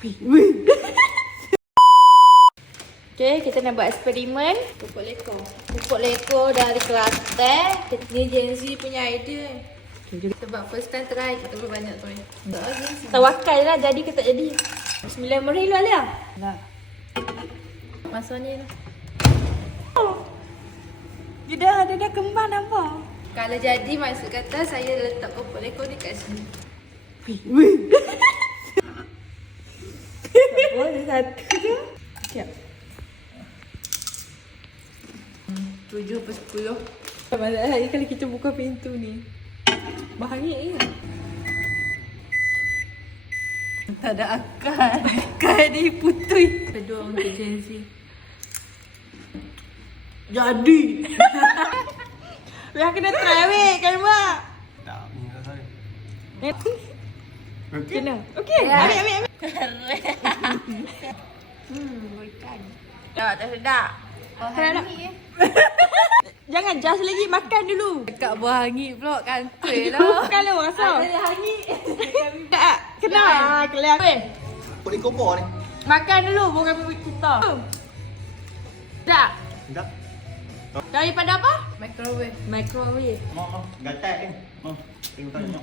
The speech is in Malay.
Okay, kita nak buat eksperimen pupuk lekor. Pupuk lekor dari Kelantan. Ni Gen Z punya idea. Sebab first time try, kita boleh banyak try. Tawakal lah, jadi ke tak jadi. Bismillahirrahmanirrahim lah Alia. Nah. Masuk ni lah. Dia dah kembang nampak. Kalau jadi maksud kata saya letak pupuk lekor ni kat sini. Boleh satu je. Siap. 7/10. Masalah hari kalau kita buka pintu ni bahaya ke? Tak ada akal. Akal dia putui. Kedua untuk Gen Z. Jadi. Yang kena try weh kan mak? Tak, minta saya. Kena. Okey. Ambil. Ikan. Tak sedap. Sedap. Jangan just lagi, makan dulu. Dekat buah hangit pula kantoi lah. Kalau rasa. Ada hangit. Tak. Kena. Kelihatan. Boleh kompor ni. Makan dulu bukan kita. Tak. Tak. Daripada apa? Microwave. Microwave. Mau, gatal ni. Mau, tengok tanya.